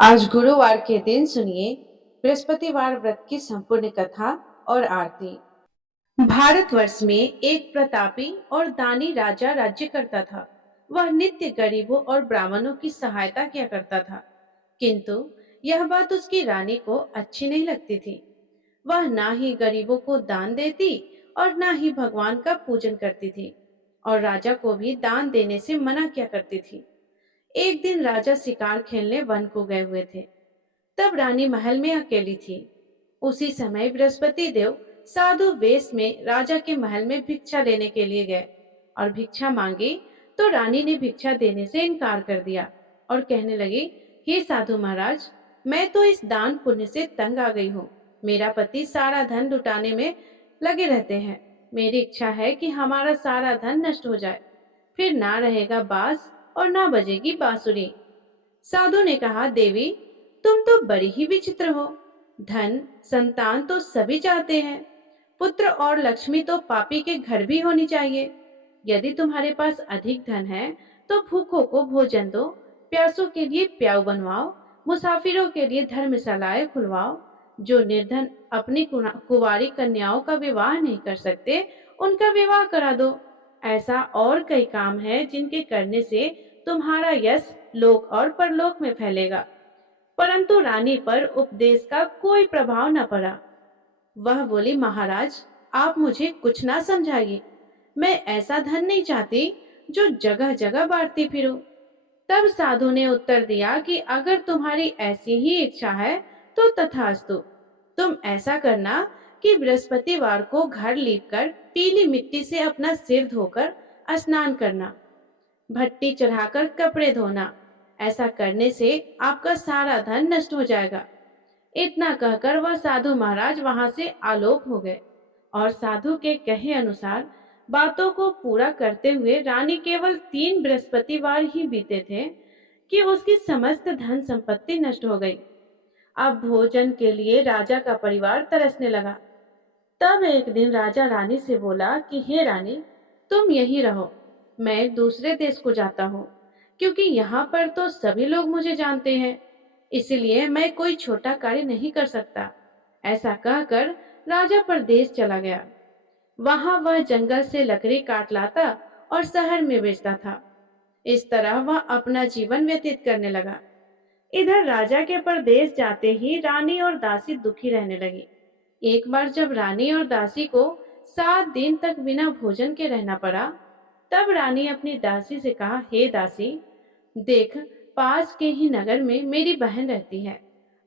आज गुरुवार के दिन सुनिए बृहस्पतिवार व्रत की संपूर्ण कथा और आरती। भारतवर्ष में एक प्रतापी और दानी राजा राज्य करता था। वह नित्य गरीबों और ब्राह्मणों की सहायता किया करता था, किंतु यह बात उसकी रानी को अच्छी नहीं लगती थी। वह ना ही गरीबों को दान देती और ना ही भगवान का पूजन करती थी, और राजा को भी दान देने से मना किया करती थी। एक दिन राजा शिकार खेलने वन को गए हुए थे। तब रानी महल में अकेली थी। उसी समय बृहस्पति देव साधु वेश में राजा के महल में भिक्षा लेने के लिए गए और भिक्षा मांगी, तो रानी ने भिक्षा देने से इनकार कर दिया और कहने लगी, हे साधु महाराज, मैं तो इस दान पुण्य से तंग आ गई हूँ। मेरा पति सारा धन लुटाने में लगे रहते हैं। मेरी इच्छा है कि हमारा सारा धन नष्ट हो जाए, फिर ना रहेगा बांस और ना बजेगी बांसुरी। साधु ने कहा, देवी, तुम तो बड़ी ही विचित्र हो। धन संतान तो सभी चाहते हैं, पुत्र और लक्ष्मी तो पापी के घर भी होनी चाहिए। यदि तुम्हारे पास अधिक धन है तो भूखों को भोजन दो, प्यासों के लिए प्याऊ बनवाओ, मुसाफिरों के लिए धर्मशालाएं खुलवाओ। जो निर्धन अपनी कुंवारी कन्याओं का विवाह नहीं कर सकते, उनका विवाह करा दो। ऐसा और कई काम है जिनके करने से तुम्हारा यश लोक और परलोक में फैलेगा। परंतु रानी पर उपदेश का कोई प्रभाव न पड़ा। वह बोली, महाराज, आप मुझे कुछ ना समझाइए। मैं ऐसा धन नहीं चाहती जो जगह जगह बांटती फिरूं। तब साधु ने उत्तर दिया कि अगर तुम्हारी ऐसी ही इच्छा है तो तथास्तु। तुम ऐसा करना कि बृहस्पतिवार को घर लीपकर पीली मिट्टी से अपना सिर धोकर स्नान करना, भट्टी चढ़ाकर कपड़े धोना। ऐसा करने से आपका सारा धन नष्ट हो जाएगा। इतना कहकर वह साधु महाराज वहां से आलोक हो गए, और साधु के कहे अनुसार बातों को पूरा करते हुए रानी केवल 3 बृहस्पतिवार ही बीते थे कि उसकी समस्त धन संपत्ति नष्ट हो गई। अब भोजन के लिए राजा का परिवार तरसने लगा। तब एक दिन राजा रानी से बोला कि हे रानी, तुम यहीं रहो, मैं दूसरे देश को जाता हूँ, क्योंकि यहाँ पर तो सभी लोग मुझे जानते हैं, इसलिए मैं कोई छोटा कार्य नहीं कर सकता। ऐसा कहकर राजा परदेश चला गया। वहां वह जंगल से लकड़ी काट लाता और शहर में बेचता था। इस तरह वह अपना जीवन व्यतीत करने लगा। इधर राजा के परदेश जाते ही रानी और दासी दुखी रहने लगी। एक बार जब रानी और दासी को 7 दिन तक बिना भोजन के रहना पड़ा, तब रानी अपनी दासी से कहा, हे दासी, देख, पास के ही नगर में मेरी बहन रहती है।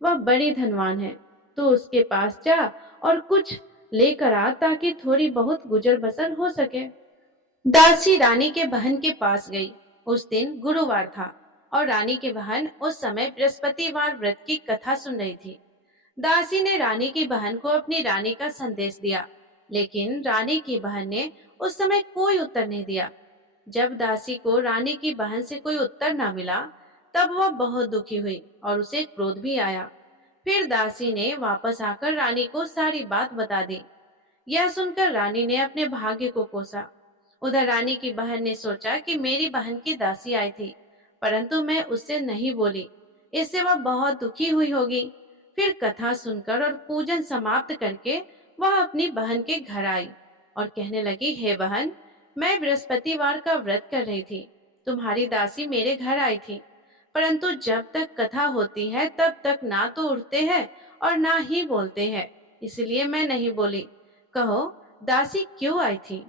वह बड़ी धनवान है। तो उसके पास जा और कुछ लेकर आ, ताकि थोड़ी बहुत गुजर बसर हो सके। दासी रानी के बहन के पास गई। उस दिन गुरुवार था और रानी की बहन उस समय बृहस्पतिवार व्रत की कथा सुन रही थी। दासी ने रानी की बहन को अपनी रानी का संदेश दिया, लेकिन रानी की बहन ने उस समय कोई उत्तर नहीं दिया। जब दासी को रानी की बहन से कोई उत्तर न मिला, तब वह बहुत दुखी हुई और उसे क्रोध भी आया। फिर दासी ने वापस आकर रानी को सारी बात बता दी। यह सुनकर रानी ने अपने भाग्य को कोसा। उधर रानी की बहन ने सोचा कि मेरी बहन की दासी आई थी, परंतु मैं उससे नहीं बोली, इससे वह बहुत दुखी हुई होगी। फिर कथा सुनकर और पूजन समाप्त करके वह अपनी बहन के घर आई और कहने लगी, हे बहन, मैं बृहस्पतिवार का व्रत कर रही थी। तुम्हारी दासी मेरे घर आई थी, परंतु जब तक कथा होती है तब तक ना तो उठते हैं और ना ही बोलते हैं, इसलिए मैं नहीं बोली। कहो, दासी क्यों आई थी?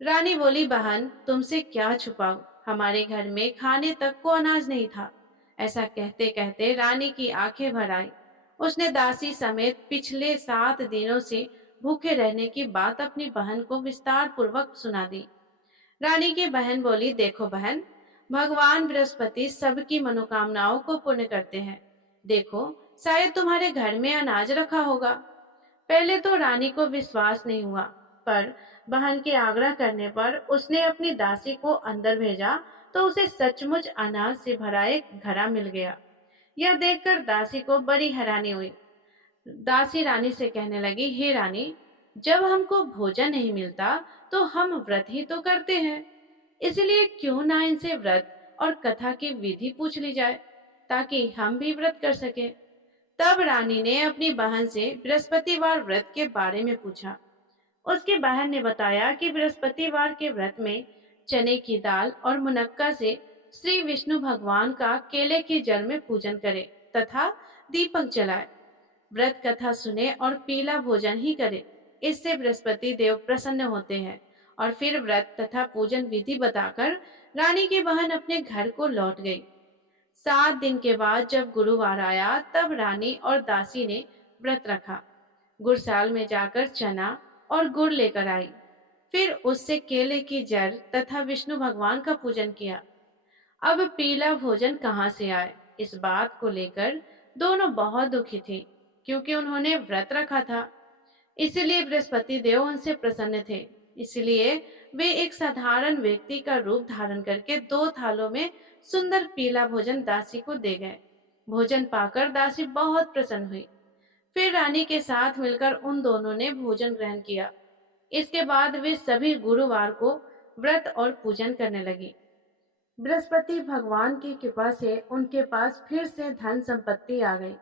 रानी बोली, बहन, तुमसे क्या छुपाऊं, हमारे घर में खाने तक को अनाज नहीं था। ऐसा कहते कहते रानी की आंखें भर आई। उसने दासी समेत पिछले 7 दिनों से भूखे रहने की बात अपनी बहन को विस्तार पूर्वक सुना दी। रानी की बहन बोली, देखो बहन, भगवान बृहस्पति सबकी मनोकामनाओं को पूर्ण करते हैं। देखो, शायद तुम्हारे घर में अनाज रखा होगा। पहले तो रानी को विश्वास नहीं हुआ, पर बहन के आग्रह करने पर उसने अपनी दासी को अंदर भेजा, तो उसे सचमुच अनाज से भरा एक घड़ा मिल गया। यह देखकर दासी को बड़ी हैरानी हुई। दासी रानी से कहने लगी, हे रानी, जब हमको भोजन नहीं मिलता तो हम व्रत ही तो करते हैं, इसलिए क्यों ना इनसे व्रत और कथा की विधि पूछ ली जाए। ताकि हम भी व्रत कर सकें। तब रानी ने अपनी बहन से बृहस्पतिवार व्रत के बारे में पूछा। उसकी बहन ने बताया कि बृहस्पतिवार के व्रत में चने की दाल और मुनक्का से श्री विष्णु भगवान का केले की जल में पूजन करें तथा दीपक जलाए, व्रत कथा सुने और पीला भोजन ही करे। इससे बृहस्पति देव प्रसन्न होते हैं। और फिर व्रत तथा पूजन विधि बताकर रानी की बहन अपने घर को लौट गई। 7 दिन के बाद जब गुरुवार आया तब रानी और दासी ने व्रत रखा। गुड़साल में जाकर चना और गुड़ लेकर आई। फिर उससे केले की जड़ तथा विष्णु भगवान का पूजन किया। अब पीला भोजन कहाँ से आए, इस बात को लेकर दोनों बहुत दुखी थे, क्योंकि उन्होंने व्रत रखा था। इसलिए बृहस्पति देव उनसे प्रसन्न थे। इसलिए वे एक साधारण व्यक्ति का रूप धारण करके 2 थालों में सुंदर पीला भोजन दासी को दे गए। भोजन पाकर दासी बहुत प्रसन्न हुई। फिर रानी के साथ मिलकर उन दोनों ने भोजन ग्रहण किया। इसके बाद वे सभी गुरुवार को व्रत और पूजन करने लगी। बृहस्पति भगवान की कृपा से उनके पास फिर से धन संपत्ति आ गई,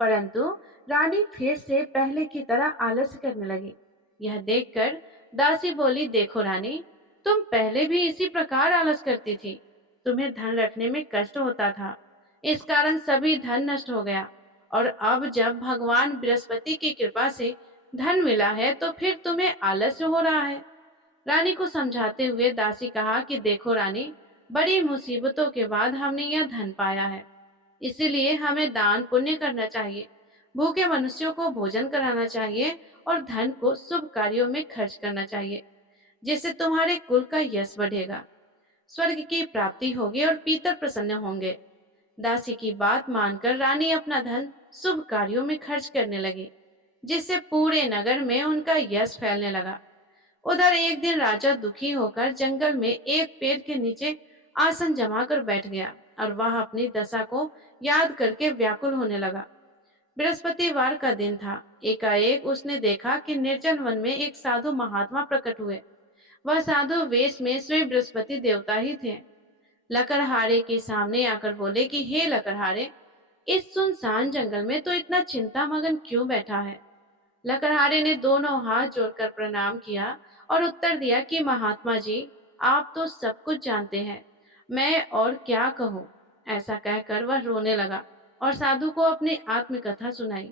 परंतु रानी फिर से पहले की तरह आलस्य करने लगी। यह देखकर दासी बोली, देखो रानी, तुम पहले भी इसी प्रकार आलस करती थी। तुम्हें धन रखने में कष्ट होता था, इस कारण सभी धन नष्ट हो गया। और अब जब भगवान बृहस्पति की कृपा से धन मिला है तो फिर तुम्हें आलस्य हो रहा है। रानी को समझाते हुए दासी कहा कि देखो रानी, बड़ी मुसीबतों के बाद हमने यह धन पाया है, इसीलिए हमें दान पुण्य करना चाहिए, भूखे मनुष्यों को भोजन कराना चाहिए और धन को शुभ कार्यों में खर्च करना चाहिए, जिससे तुम्हारे कुल का यश बढ़ेगा, स्वर्ग की प्राप्ति होगी और पितर प्रसन्न होंगे। दासी की बात मानकर रानी अपना धन शुभ कार्यों में खर्च करने लगी, जिससे पूरे नगर में उनका यश फैलने लगा। उधर एक दिन राजा दुखी होकर जंगल में एक पेड़ के नीचे आसन जमाकर बैठ गया और वह अपनी दशा को याद करके व्याकुल होने लगा। बृहस्पतिवार का दिन था। एकाएक उसने देखा कि निर्जन वन में एक साधु महात्मा प्रकट हुए। वह साधु वेश में स्वयं बृहस्पति देवता ही थे। लकड़हारे के सामने आकर बोले कि हे लकड़हारे, इस सुनसान जंगल में तो इतना चिंता मगन क्यों बैठा है। लकड़हारे ने दोनों हाथ जोड़कर प्रणाम किया और उत्तर दिया कि महात्मा जी, आप तो सब कुछ जानते हैं, मैं और क्या कहूँ। ऐसा कहकर वह रोने लगा और साधु को अपनी आत्मकथा सुनाई।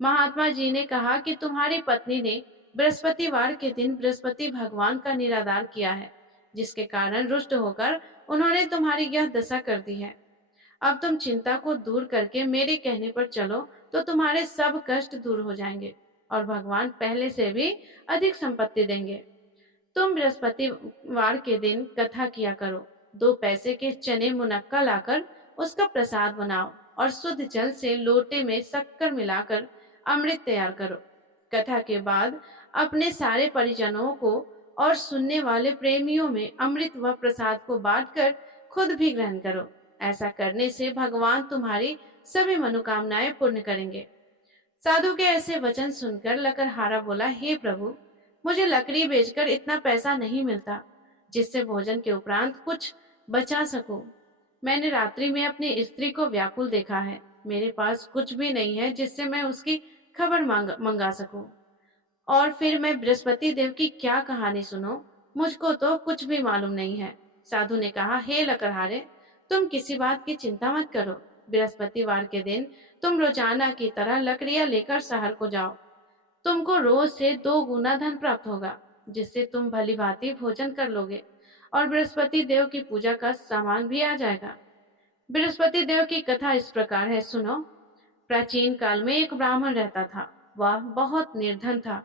महात्मा जी ने कहा कि तुम्हारी पत्नी ने बृहस्पतिवार के दिन बृहस्पति भगवान का निरादर किया है, जिसके कारण रुष्ट होकर उन्होंने तुम्हारी यह दशा कर दी है। अब तुम चिंता को दूर करके मेरे कहने पर चलो तो तुम्हारे सब कष्ट दूर हो जाएंगे और भगवान पहले से भी अधिक संपत्ति देंगे। तुम बृहस्पतिवार के दिन कथा किया करो। 2 पैसे के चने मुनक्का लाकर उसका प्रसाद बनाओ और शुद्ध जल से लोटे में शक्कर मिलाकर अमृत तैयार करो। कथा के बाद अपने सारे परिजनों को और सुनने वाले प्रेमियों में अमृत व प्रसाद को बांटकर खुद भी ग्रहण करो। ऐसा करने से भगवान तुम्हारी सभी मनोकामनाएं पूर्ण करेंगे। साधु के ऐसे वचन सुनकर लकड़हारा बोला, हे प्रभु, मुझे लकड़ी बेचकर इतना पैसा नहीं मिलता जिससे भोजन के उपरांत कुछ बचा सकूं। मैंने रात्रि में अपनी स्त्री को व्याकुल देखा है। मेरे पास कुछ भी नहीं है जिससे मैं उसकी खबर मंगा सकूं। और फिर मैं बृहस्पति देव की क्या कहानी सुनो, मुझको तो कुछ भी मालूम नहीं है। साधु ने कहा, हे लकड़हारे, तुम किसी बात की चिंता मत करो। बृहस्पतिवार के दिन तुम रोजाना की तरह लकड़ियां लेकर शहर को जाओ। तुमको रोज से 2 गुना धन प्राप्त होगा, जिससे तुम भली भांति भोजन कर लोगे और बृहस्पति देव की पूजा का सामान भी आ जाएगा। बृहस्पति देव की कथा इस प्रकार है, सुनो। प्राचीन काल में एक ब्राह्मण रहता था। वह बहुत निर्धन था।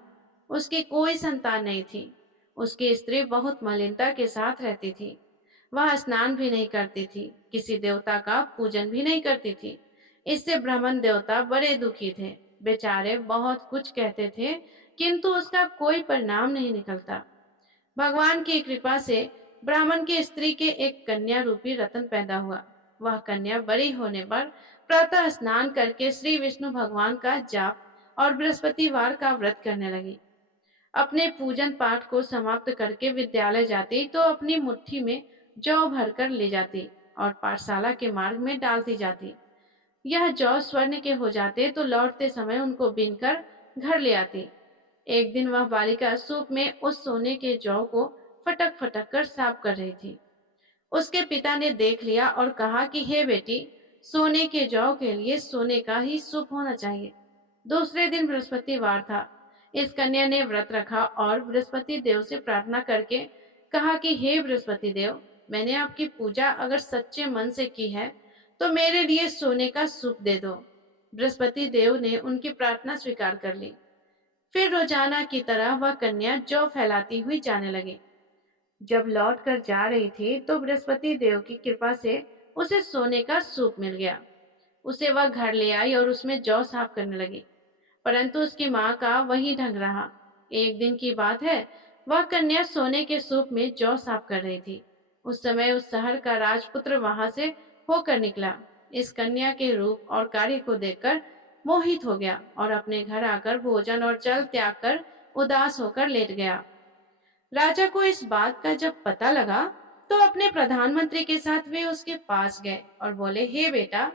उसकी कोई संतान नहीं थी। उसकी स्त्री बहुत मलिनता के साथ रहती थी। वह स्नान भी नहीं करती थी, किसी देवता का पूजन भी नहीं करती थी। इससे ब्राह्मण देवता बड़े दुखी थे। बेचारे बहुत कुछ कहते थे, किंतु उसका कोई परिणाम नहीं निकलता। भगवान की कृपा से ब्राह्मण की स्त्री के एक कन्या रूपी रतन पैदा हुआ। वह कन्या बड़ी होने पर प्रातः स्नान करके श्री विष्णु भगवान का जाप और बृहस्पतिवार का व्रत करने लगी। अपने पूजन पाठ को समाप्त करके विद्यालय जाती तो अपनी मुट्ठी में जौ भरकर ले जाती और पाठशाला के मार्ग में डालती जाती। यह जौ स्वर्ण के हो जाते तो लौटते समय उनको बीनकर घर ले आती। एक दिन वह बालिका सूप में उस सोने के जौ को फटक फटक कर साफ कर रही थी। उसके पिता ने देख लिया और कहा कि हे बेटी, सोने के जौ के लिए सोने का ही सूप होना चाहिए। दूसरे दिन बृहस्पतिवार था। इस कन्या ने व्रत रखा और बृहस्पति देव से प्रार्थना करके कहा कि हे बृहस्पति देव, मैंने आपकी पूजा अगर सच्चे मन से की है तो मेरे लिए सोने का सूप दे दो। बृहस्पति देव ने उनकी प्रार्थना स्वीकार कर ली। फिर रोजाना की तरह वह कन्या जौ फैलाती हुई जाने लगी। जब लौट कर जा रही थी तो बृहस्पति देव की कृपा से उसे सोने का सूप मिल गया। उसे वह घर ले आई और उसमें जौ साफ करने लगी, परंतु उसकी माँ का वही ढंग रहा। एक दिन की बात है, वह कन्या सोने के सूप में जौ साफ कर रही थी। उस समय उस शहर का राजपुत्र वहां से होकर निकला। इस कन्या के रूप और कार्य को देखकर मोहित हो गया और अपने घर आकर भोजन और जल त्याग कर उदास होकर लेट गया। राजा को इस बात का जब पता लगा तो अपने प्रधानमंत्री के साथ वे उसके पास गए और बोले, हे बेटा,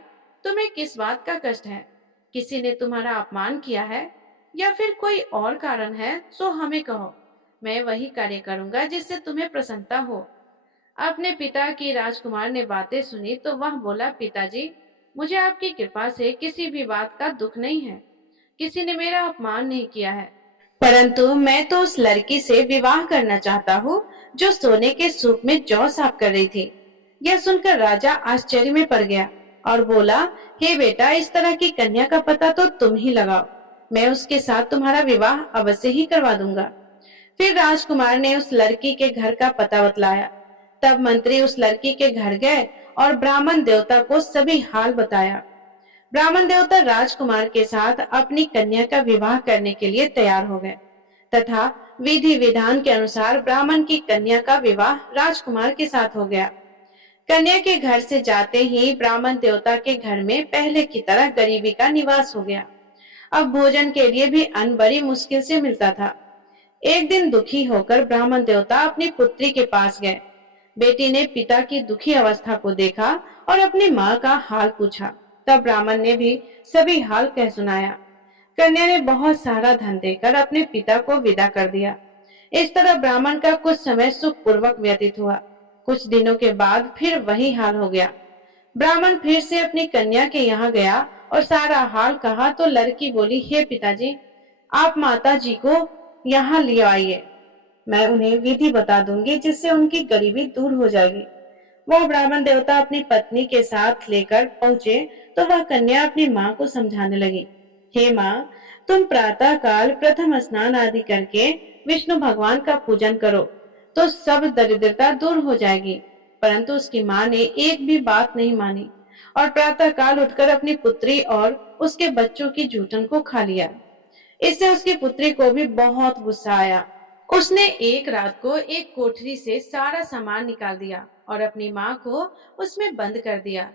तुम्हें किस बात का कष्ट है? किसी ने तुम्हारा अपमान किया है या फिर कोई और कारण है तो हमें कहो। मैं वही कार्य करूंगा जिससे तुम्हें प्रसन्नता हो। अपने पिता की राजकुमार ने बातें सुनी तो वह बोला, पिताजी, मुझे आपकी कृपा से किसी भी बात का दुख नहीं है। किसी ने मेरा अपमान नहीं किया है, परंतु मैं तो उस लड़की से विवाह करना चाहता हूँ जो सोने के सूप में जौ साफ कर रही थी। यह सुनकर राजा आश्चर्य में पड़ गया और बोला, हे बेटा, इस तरह की कन्या का पता तो तुम ही लगाओ। मैं उसके साथ तुम्हारा विवाह अवश्य ही करवा दूंगा। फिर राजकुमार ने उस लड़की के घर का पता बतलाया। तब मंत्री उस लड़की के घर गए और ब्राह्मण देवता को सभी हाल बताया। ब्राह्मण देवता राजकुमार के साथ अपनी कन्या का विवाह करने के लिए तैयार हो गए तथा विधि विधान के अनुसार ब्राह्मण की कन्या का विवाह राजकुमार के साथ हो गया। कन्या के घर से जाते ही ब्राह्मण देवता के घर में पहले की तरह गरीबी का निवास हो गया। अब भोजन के लिए भी अन्न बड़ी मुश्किल से मिलता था। एक दिन दुखी होकर ब्राह्मण देवता अपनी पुत्री के पास गए। बेटी ने पिता की दुखी अवस्था को देखा और अपनी माँ का हाल पूछा। तब ब्राह्मण ने भी सभी हाल कह सुनाया। कन्या ने बहुत सारा धन देकर अपने पिता को विदा कर दिया। इस तरह ब्राह्मण का कुछ समय सुख पूर्वक व्यतीत हुआ। कुछ दिनों के बाद फिर वही हाल हो गया। ब्राह्मण फिर से अपनी कन्या के यहाँ गया और सारा हाल कहा तो लड़की बोली, हे पिताजी, आप माता जी को यहाँ ले आइए। मैं उन्हें विधि बता दूंगी जिससे उनकी गरीबी दूर हो जाएगी। वह ब्राह्मण देवता अपनी पत्नी के साथ लेकर पहुंचे तो वह कन्या अपनी माँ को समझाने लगी, हे माँ, तुम प्रातः काल प्रथम स्नान आदि करके विष्णु भगवान का पूजन करो तो सब दरिद्रता दूर हो जाएगी। परंतु उसकी माँ ने एक भी बात नहीं मानी और प्रातः काल उठकर अपनी पुत्री और उसके बच्चों की जूठन को खा लिया। इससे उसकी पुत्री को भी बहुत गुस्सा आया। उसने एक रात को एक कोठरी से सारा सामान निकाल दिया और अपनी माँ को उसमें बंद कर दिया।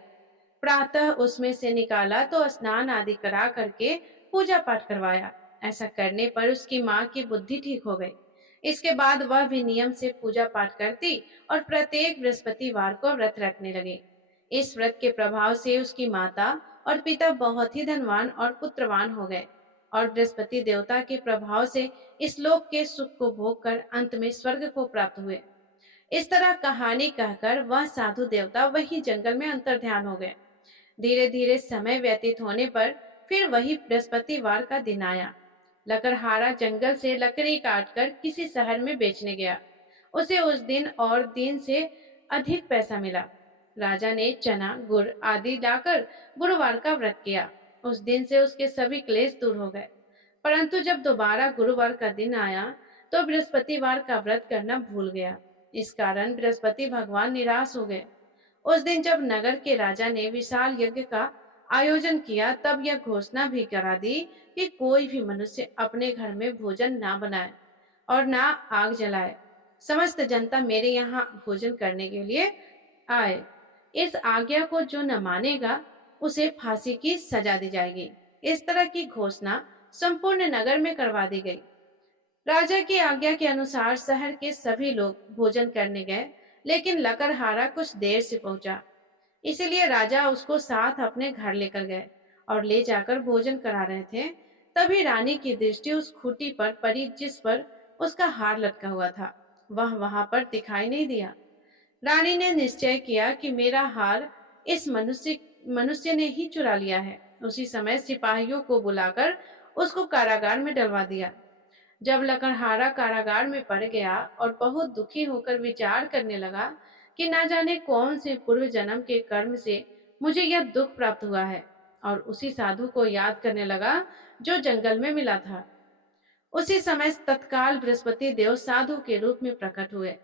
प्रातः उसमें से निकाला तो स्नान आदि करा करके पूजा पाठ करवाया। ऐसा करने पर उसकी माँ की बुद्धि ठीक हो गई। इसके बाद वह भी नियम से पूजा पाठ करती और प्रत्येक बृहस्पतिवार को व्रत रखने लगे। इस व्रत के प्रभाव से उसकी माता और पिता बहुत ही धनवान और पुत्रवान हो गए और बृहस्पति देवता के प्रभाव से इस लोक के सुख को भोग कर अंत में स्वर्ग को प्राप्त हुए। इस तरह कहानी कहकर वह साधु देवता वही जंगल में अंतर्ध्यान हो गए। धीरे धीरे समय व्यतीत होने पर फिर वही बृहस्पतिवार का दिन आया। लकड़हारा जंगल से लकड़ी काटकर किसी शहर में बेचने गया। उसे उस दिन और दिन से अधिक पैसा मिला। राजा ने चना गुड़ आदि लाकर गुरुवार का व्रत किया। उस दिन से उसके सभी क्लेश दूर हो गए। परंतु जब दोबारा गुरुवार का दिन आया तो बृहस्पतिवार का व्रत करना भूल गया। इस कारण बृहस्पति भगवान निराश हो गए। उस दिन जब नगर के राजा ने विशाल यज्ञ का आयोजन किया तब यह घोषणा भी करा दी कि कोई भी मनुष्य अपने घर में भोजन ना बनाए और ना आग जलाए। समस्त जनता मेरे यहाँ भोजन करने के लिए आए। इस आज्ञा को जो न मानेगा उसे फांसी की सजा दी जाएगी। इस तरह की घोषणा संपूर्ण नगर में करवा दी गई। राजा की आज्ञा के अनुसार शहर के सभी लोग भोजन करने गए, लेकिन लकड़हारा कुछ देर से पहुंचा। इसीलिए राजा उसको साथ अपने घर लेकर गए और ले जाकर भोजन करा रहे थे। तभी रानी की दृष्टि उस खूंटी पर पड़ी जिस पर उसका हार लटका हुआ था। वह वहां पर दिखाई नहीं दिया। रानी ने निश्चय किया कि मेरा हार इस मनुष्य ने ही चुरा लिया है। उसी समय सिपाहियों को बुलाकर उसको कारागार में डलवा दिया। जब लकड़हारा कारागार में पड़ गया और बहुत दुखी होकर विचार करने लगा कि न जाने कौन से पूर्व जन्म के कर्म से मुझे यह दुख प्राप्त हुआ है, और उसी साधु को याद करने लगा जो जंगल में मिला था। उसी समय तत्काल बृहस्पति देव साधु के रूप में प्रकट हुए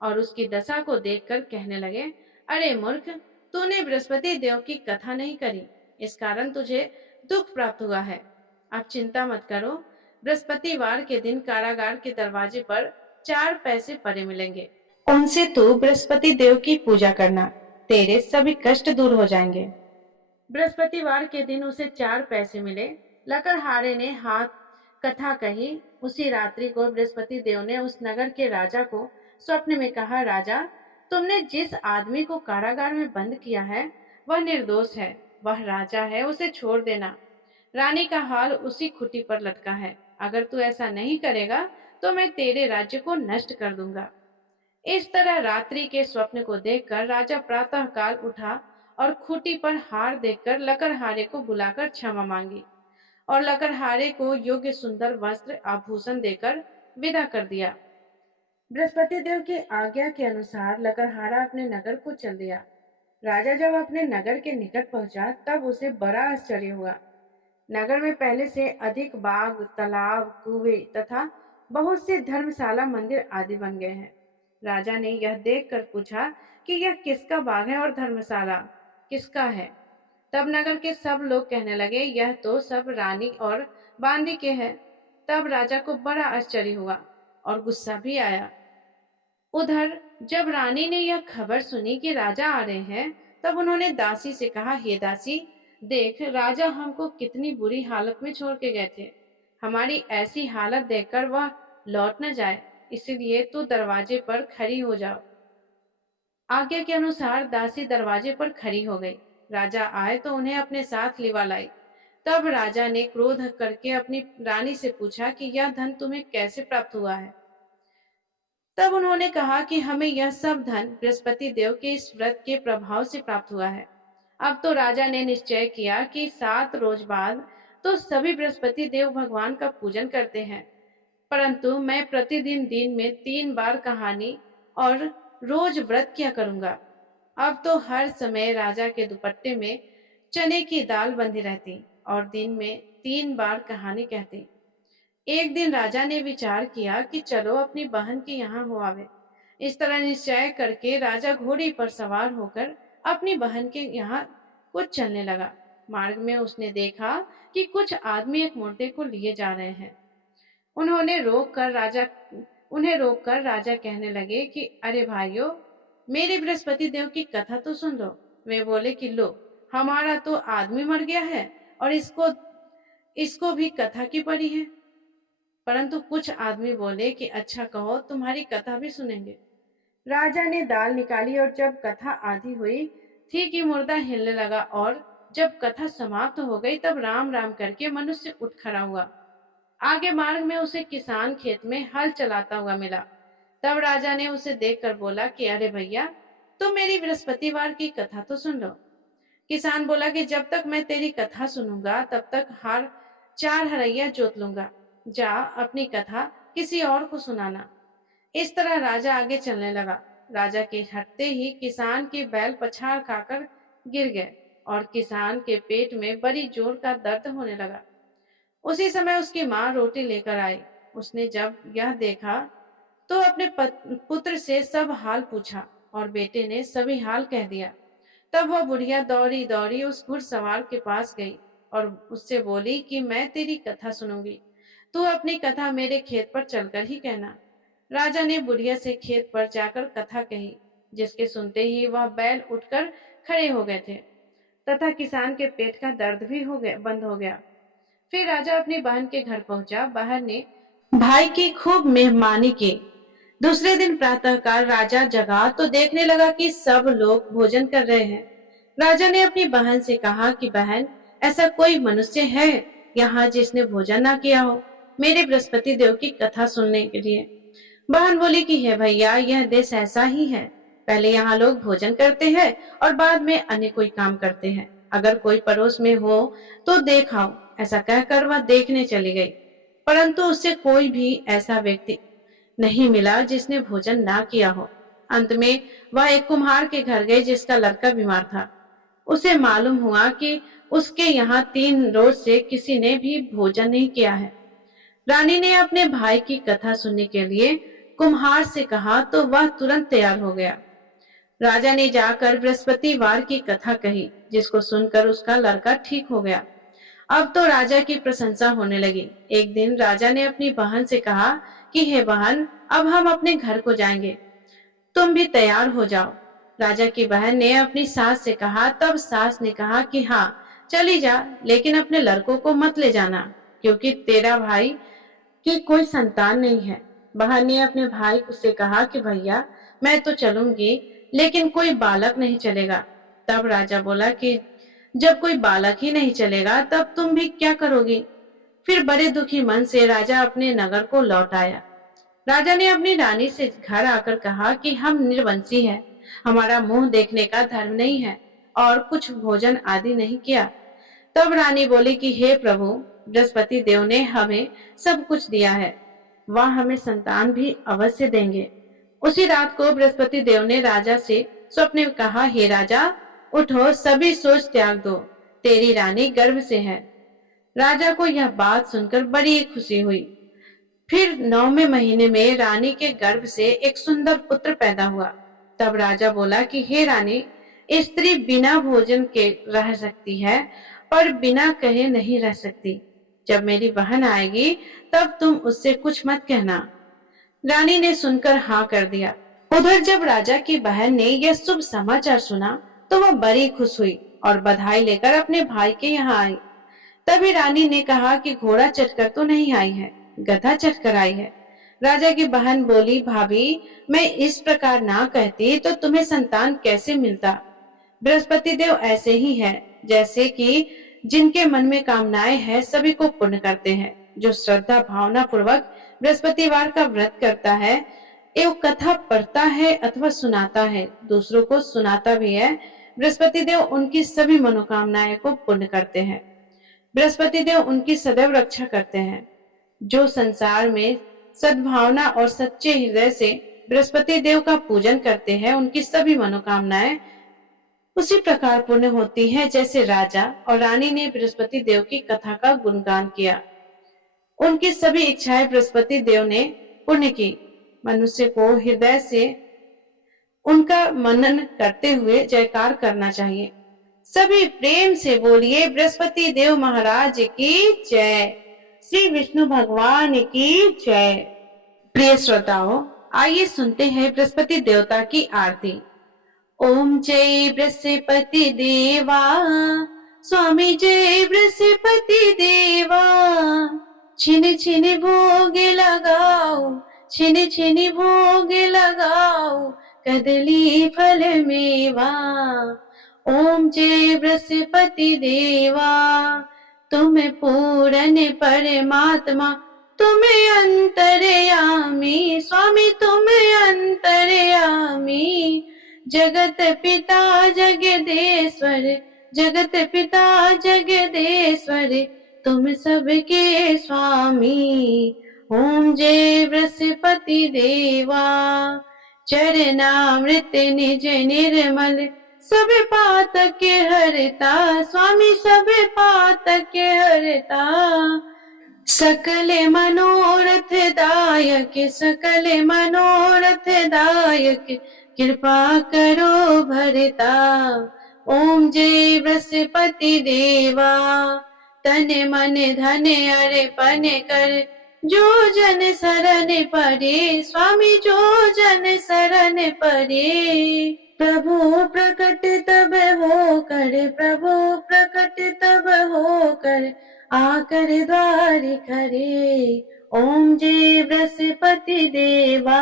और उसकी दशा को देखकर कहने लगे, अरे मूर्ख, तूने बृहस्पति देव की कथा नहीं करी, इस कारण तुझे दुख प्राप्त हुआ है। अब चिंता मत करो, बृहस्पतिवार के दिन कारागार के दरवाजे पर 4 पैसे पड़े मिलेंगे। उनसे तू बृहस्पति देव की पूजा करना, तेरे सभी कष्ट दूर हो जाएंगे। बृहस्पतिवार के दिन उसे 4 पैसे मिले। लकड़हारे ने हाथ कथा कही। उसी रात्रि को बृहस्पति देव ने उस नगर के राजा को स्वप्न में कहा, राजा, तुमने जिस आदमी को कारागार में बंद किया है वह निर्दोष है, वह राजा है, उसे छोड़ देना। रानी का हाल उसी खूंटी पर लटका है। अगर तू ऐसा नहीं करेगा तो मैं तेरे राज्य को नष्ट कर दूंगा। इस तरह रात्रि के स्वप्न को देखकर राजा प्रातः काल उठा और खूंटी पर हार देखकर लकड़हारे को बुलाकर क्षमा मांगी और लकड़हारे को योग्य सुंदर वस्त्र आभूषण देकर विदा कर दिया। बृहस्पति देव की आज्ञा के अनुसार लकड़हारा अपने नगर को चल दिया। राजा जब अपने नगर के निकट पहुंचा तब उसे बड़ा आश्चर्य हुआ। नगर में पहले से अधिक बाग, तालाब, कुएं तथा बहुत से धर्मशाला, मंदिर आदि बन गए हैं। राजा ने यह देखकर पूछा कि यह किसका बाग है और धर्मशाला किसका है। तब नगर के सब लोग कहने लगे, यह तो सब रानी और बांदी के हैं। तब राजा को बड़ा आश्चर्य हुआ और गुस्सा भी आया। उधर जब रानी ने यह खबर सुनी कि राजा आ रहे हैं, तब उन्होंने दासी से कहा, हे दासी, देख राजा हमको कितनी बुरी हालत में छोड़ के गए थे। हमारी ऐसी हालत देखकर वह लौट न जाए, इसलिए तू दरवाजे पर खड़ी हो जाओ। आज्ञा के अनुसार दासी दरवाजे पर खड़ी हो गई। राजा आए तो उन्हें अपने साथ लिवा लाई। तब राजा ने क्रोध करके अपनी रानी से पूछा कि यह धन तुम्हें कैसे प्राप्त हुआ है। तब उन्होंने कहा कि हमें यह सब धन बृहस्पति देव के इस व्रत के प्रभाव से प्राप्त हुआ है। अब तो राजा ने निश्चय किया कि 7 रोज बाद तो सभी बृहस्पति देव भगवान का पूजन करते हैं, परंतु मैं प्रतिदिन दिन में 3 बार कहानी और रोज व्रत किया करूंगा। अब तो हर समय राजा के दुपट्टे में चने की दाल बंधी रहती और दिन में 3 बार कहानी कहती। एक दिन राजा ने विचार किया कि चलो अपनी बहन के यहाँ हो आवे। इस तरह निश्चय करके राजा घोड़ी पर सवार होकर अपनी बहन के यहाँ कुछ चलने लगा। मार्ग में उसने देखा कि कुछ आदमी एक मुर्दे को लिए जा रहे हैं। उन्हें रोककर राजा कहने लगे कि अरे भाइयों, मेरे बृहस्पति देव की कथा तो सुन लो। वे बोले कि लो, हमारा तो आदमी मर गया है और इसको इसको भी कथा की पड़ी है। परंतु कुछ आदमी बोले कि अच्छा कहो, तुम्हारी कथा भी सुनेंगे। राजा ने दाल निकाली और जब कथा आधी हुई थी कि मुर्दा हिलने लगा, और जब कथा समाप्त हो गई तब राम राम करके मनुष्य उठ खड़ा हुआ। आगे मार्ग में उसे किसान खेत में हल चलाता हुआ मिला। तब राजा ने उसे देखकर बोला कि अरे भैया, तुम मेरी बृहस्पतिवार की कथा तो सुन लो। किसान बोला कि जब तक मैं तेरी कथा सुनूंगा तब तक 4 हरैया जोत लूंगा। जा अपनी कथा किसी और को सुनाना। इस तरह राजा आगे चलने लगा। राजा के हटते ही किसान के बैल पछाड़ खाकर गिर गए और किसान के पेट में बड़ी जोर का दर्द होने लगा। उसी समय उसकी माँ रोटी लेकर आई। उसने जब यह देखा तो अपने पुत्र से सब हाल पूछा और बेटे ने सभी हाल कह दिया। तब वह बुढ़िया दौड़ी दौड़ी उस घुड़सवार के पास गई और उससे बोली कि मैं तेरी कथा सुनूंगी, तू अपनी कथा मेरे खेत पर चलकर ही कहना। राजा ने बुढ़िया से खेत पर जाकर कथा कही, जिसके सुनते ही वह बैल उठकर खड़े हो गए थे तथा किसान के पेट का दर्द भी बंद हो गया। फिर राजा अपनी बहन के घर पहुंचा। बहन ने भाई की खूब मेहमानी की। दूसरे दिन प्रातःकाल राजा जगा तो देखने लगा कि सब लोग भोजन कर रहे हैं। राजा ने अपनी बहन से कहा कि बहन, ऐसा कोई मनुष्य है यहाँ जिसने भोजन ना किया हो मेरे बृहस्पति देव की कथा सुनने के लिए। बहन बोली कि हे भैया, यह देश ऐसा ही है, पहले यहाँ लोग भोजन करते हैं और बाद में अन्य कोई काम करते हैं। अगर कोई पड़ोस में हो तो देख आओ। ऐसा कहकर वह देखने चली गई, परंतु उससे कोई भी ऐसा व्यक्ति नहीं मिला जिसने भोजन ना किया हो। अंत में वह एक कुम्हार के घर गई जिसका लड़का बीमार था। उसे मालूम हुआ कि उसके यहाँ 3 रोज से किसी ने भी भोजन नहीं किया है। रानी ने अपने भाई की कथा सुनने के लिए कुम्हार से कहा तो वह तुरंत तैयार हो गया। राजा ने जाकर बृहस्पतिवार की कथा कही, जिसको सुनकर उसका लड़का ठीक हो गया। अब तो राजा की प्रशंसा होने लगी। एक दिन राजा ने अपनी बहन से कहा कि हे बहन, अब हम अपने घर को जाएंगे, तुम भी तैयार हो जाओ। राजा की बहन ने अपनी सास से कहा, तब सास ने कहा कि हाँ चली जा, लेकिन अपने लड़कों को मत ले जाना, क्योंकि तेरा भाई की कोई संतान नहीं है। बहन ने अपने भाई से कहा कि भैया, मैं तो चलूंगी, लेकिन कोई बालक नहीं चलेगा। तब राजा बोला कि जब कोई बालक ही नहीं चलेगा तब तुम भी क्या करोगी। फिर बड़े दुखी मन से राजा अपने नगर को लौट आया। राजा ने अपनी रानी से घर आकर कहा कि हम निर्वंशी हैं, हमारा मुंह देखने का धर्म नहीं है और कुछ भोजन आदि नहीं किया। तब रानी बोली कि हे प्रभु, बृहस्पति देव ने हमें सब कुछ दिया है, वह हमें संतान भी अवश्य देंगे। उसी रात को बृहस्पति देव ने राजा से स्वप्न में कहा, हे राजा, उठो, सभी सोच त्याग दो, तेरी रानी गर्भ से है। राजा को यह बात सुनकर बड़ी खुशी हुई। फिर 9वें महीने में रानी के गर्भ से एक सुंदर पुत्र पैदा हुआ। तब राजा बोला कि हे रानी, स्त्री बिना भोजन के रह सकती है, पर बिना कहे नहीं रह सकती। जब मेरी बहन आएगी तब तुम उससे कुछ मत कहना। रानी ने सुनकर हाँ कर दिया। उधर जब राजा की बहन ने यह शुभ समाचार सुना तो वह बड़ी खुश हुई और बधाई लेकर अपने भाई के यहाँ आई। तभी रानी ने कहा कि घोड़ा चढ़कर तो नहीं आई है, गधा चढ़कर आई है। राजा की बहन बोली, भाभी, मैं इस प्रकार ना कहती तो तुम्हें संतान कैसे मिलता। बृहस्पति देव ऐसे ही है, जैसे कि जिनके मन में कामनाएं हैं सभी को पूर्ण करते हैं। जो श्रद्धा भावना पूर्वक बृहस्पतिवार का व्रत करता है, एवं कथा पढ़ता है अथवा सुनाता है, दूसरों को सुनाता भी है, बृहस्पति देव उनकी सभी मनोकामनाएं को पूर्ण करते हैं। बृहस्पति देव उनकी सदैव रक्षा करते हैं। जो संसार में सद्भावना और सच्चे हृदय से बृहस्पति देव का पूजन करते हैं, उनकी सभी मनोकामनाएं उसी प्रकार पूर्ण होती हैं जैसे राजा और रानी ने बृहस्पति देव की कथा का गुणगान किया। उनकी सभी इच्छाएं बृहस्पति देव ने पूर्ण की। मनुष्य को हृदय से उनका मनन करते हुए जयकार करना चाहिए। सभी प्रेम से बोलिए, बृहस्पति देव महाराज की जय, श्री विष्णु भगवान की जय। प्रिय श्रोताओं, आइए सुनते हैं बृहस्पति देवता की आरती। ओम जय बृहस्पति देवा, स्वामी जय बृहस्पति देवा। छिन छिन भोग लगाओ, छिन छिन भोग लगाओ, कदली फल मेवा। ओम जय बृहस्पति देवा, तुम पूर्ण परमात्मा, तुम अंतर्यामी, स्वामी तुम अंतर्यामी। जगत पिता जगदेश्वर, जगत पिता जगदेश्वर, तुम सबके स्वामी। ओम जय बृहस्पति देवा, चरणामृत निज निर्मल, सब पातक हरता, स्वामी सब पातक हरता। सकल मनोरथ दायक, सकल मनोरथ दायक, कृपा करो भरता। ओम जय बृहस्पति देवा, तन मन धन अर्पण कर, जो जन शरण पड़े, स्वामी जो जन शरण पड़े। प्रभु प्रकट तब हो कर, प्रभु प्रकट तब हो कर, आकर द्वार खरे। ओम जय बृहस्पति देवा,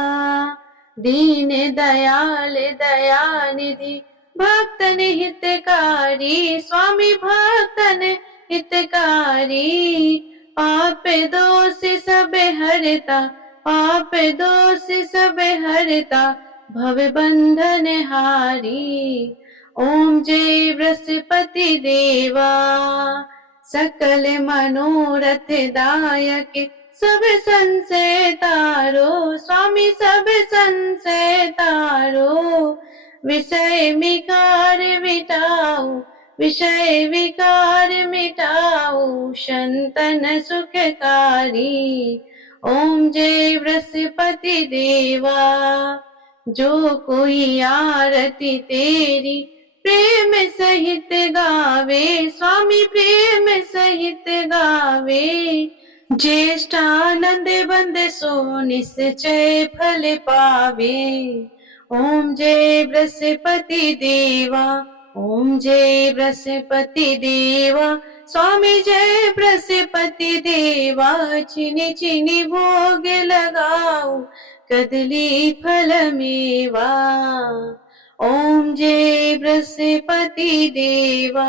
दीन दयाल दयानिधि, भक्तन हितकारी, स्वामी भक्तन हितकारी। पाप दोष सब हरता, पाप दोष सब हरता, भव बंधन हारी। ओम जय बृहस्पति देवा, सकल मनोरथ दायक, सब संशय तारो, स्वामी सब संशय तारो। विषय विकार मिटाओ, विषय विकार मिटाओ, संतन सुखकारी। ओम जय बृहस्पति देवा, जो कोई आरती तेरी प्रेम सहित गावे, स्वामी प्रेम सहित गावे। ज्येष्ठानंद बंद सो निश्चय फल पावे। ओम जय बृहस्पति देवा, ओम जय बृहस्पति देवा, स्वामी जय बृहस्पति देवा। चिनी चिनी भोग लगाओ, कदली फल मेवा। ओम जय बृहस्पति देवा।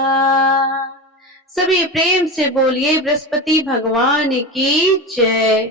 सभी प्रेम से बोलिए बृहस्पति भगवान की जय।